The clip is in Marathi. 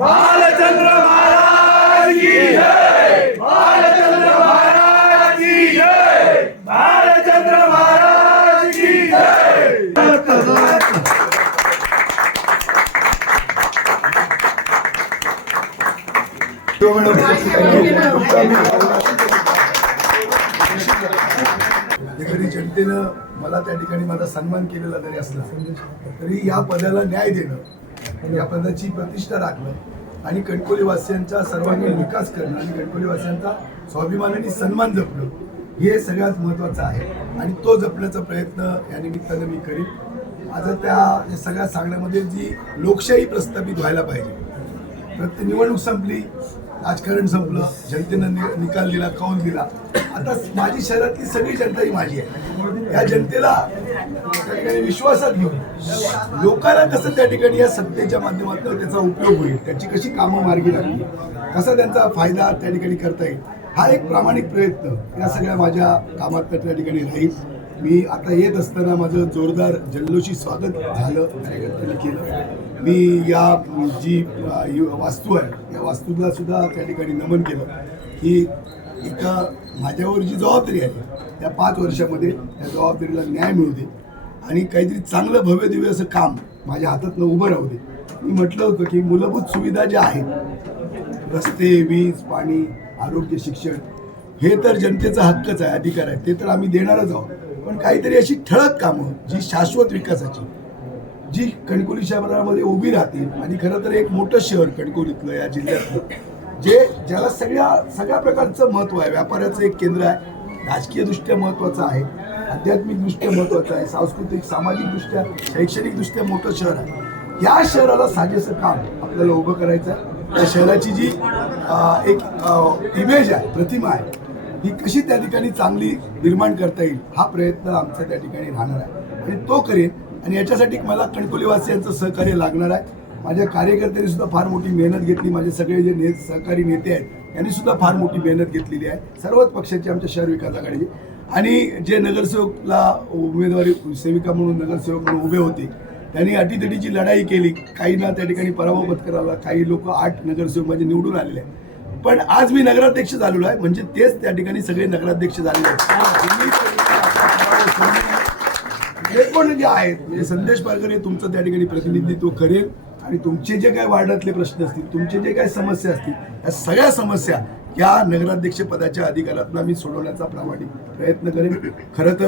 बालचंद्र महाराज की जय, बालचंद्र महाराज की जय, बालचंद्र महाराज की जय। जनतेनं मला त्या ठिकाणी माझा सन्मान केलेला जरी असला तरी या पदाला न्याय देणं, या पदाची प्रतिष्ठा राखणं आणि कणकवलीवासियांचा सर्वांगीण विकास करणं आणि कणकवलीवासियांचा स्वाभिमानाने सन्मान जपणं हे सगळ्यात महत्त्वाचं आहे आणि तो जपण्याचा प्रयत्न या निमित्तानं मी करीन। आज त्या सगळ्या सांगण्यामध्ये जी लोकशाही प्रस्थापित व्हायला पाहिजे, प्रत्येक निवडणूक संपली, राजकारण संपलं, जनतेनं निकाल दिला, कौल दिला, आता माझी शहरातली सगळी जनता ही माझी आहे। या जनतेला त्या ठिकाणी विश्वासात घेऊन लोकांना कसं त्या ठिकाणी या सत्तेच्या माध्यमातून त्याचा उपयोग होईल, त्याची कशी कामं मार्गी लागतील, कसा त्यांचा फायदा त्या ठिकाणी करता येईल, हा एक प्रामाणिक प्रयत्न या सगळ्या माझ्या कामात त्या ठिकाणी राहील। मी आता येत असताना माझं जोरदार जल्लोषी स्वागत झालं, कार्यकर्त्यांनी केलं। मी या जी वास्तू आहे या वास्तूला सुद्धा त्या ठिकाणी नमन केलं की एका माझ्यावर जी जबाबदारी आहे त्या 5 वर्षामध्ये त्या जबाबदारीला न्याय मिळू दे आणि काहीतरी चांगलं भव्य दिव्य असं काम माझ्या हातातनं उभं राहू दे। मी म्हटलं होतं की मूलभूत सुविधा ज्या आहेत, रस्ते, वीज, पाणी, आरोग्य, शिक्षण, हे तर जनतेचा हक्कच आहे, अधिकार आहे, ते तर आम्ही देणारच आहोत, पण काहीतरी अशी ठळक कामं जी शाश्वत विकासाची, जी कणकवली शहरामध्ये उभी राहतील आणि खरं तर एक मोठं शहर कणकवलीतलं, या जिल्ह्यातलं, ज्याला सगळ्या प्रकारचं महत्त्व आहे, व्यापाराचं एक केंद्र आहे, राजकीयदृष्ट्या महत्त्वाचं आहे, आध्यात्मिकदृष्ट्या महत्त्वाचं आहे, सांस्कृतिक, सामाजिकदृष्ट्या, शैक्षणिकदृष्ट्या मोठं शहर आहे। या शहराला साजेसं काम आपल्याला उभं करायचं आहे। त्या शहराची जी एक इमेज आहे, प्रतिमा आहे, ही कशी त्या ठिकाणी चांगली निर्माण करता येईल हा प्रयत्न आमचा त्या ठिकाणी राहणार आहे आणि तो करेन। आणि याच्यासाठी मला कणकवलीवासियांचं सहकार्य लागणार आहे। माझ्या कार्यकर्त्यांनी सुद्धा फार मोठी मेहनत घेतली, माझे सगळे जे सहकारी नेते आहेत यांनी सुद्धा फार मोठी मेहनत घेतलेली आहे, सर्वच पक्षाची, आमच्या शहर विकास आघाडीची, आणि जे नगरसेवकला उमेदवारी सेविका म्हणून नगरसेवक म्हणून उभे होते त्यांनी अटीतटीची लढाई केली, काहींना त्या ठिकाणी पराभव पत्करावा, काही लोक 8 नगरसेवक माझे निवडून आलेले आहेत, पण आज मी नगराध्यक्ष झालेलो आहे, म्हणजे तेच त्या ठिकाणी सगळे नगराध्यक्ष झालेले आहेत। हे कोण जे आहेत म्हणजे संदेश पारकर हे तुमचं त्या ठिकाणी प्रतिनिधित्व करेल आणि तुमचे जे काही वार्डातले प्रश्न असतील, तुमचे जे काही समस्या असतील, या सगळ्या समस्या या नगराध्यक्ष पदाच्या अधिकारातून मी सोडवण्याचा प्रामाणिक प्रयत्न करेन। खरं तर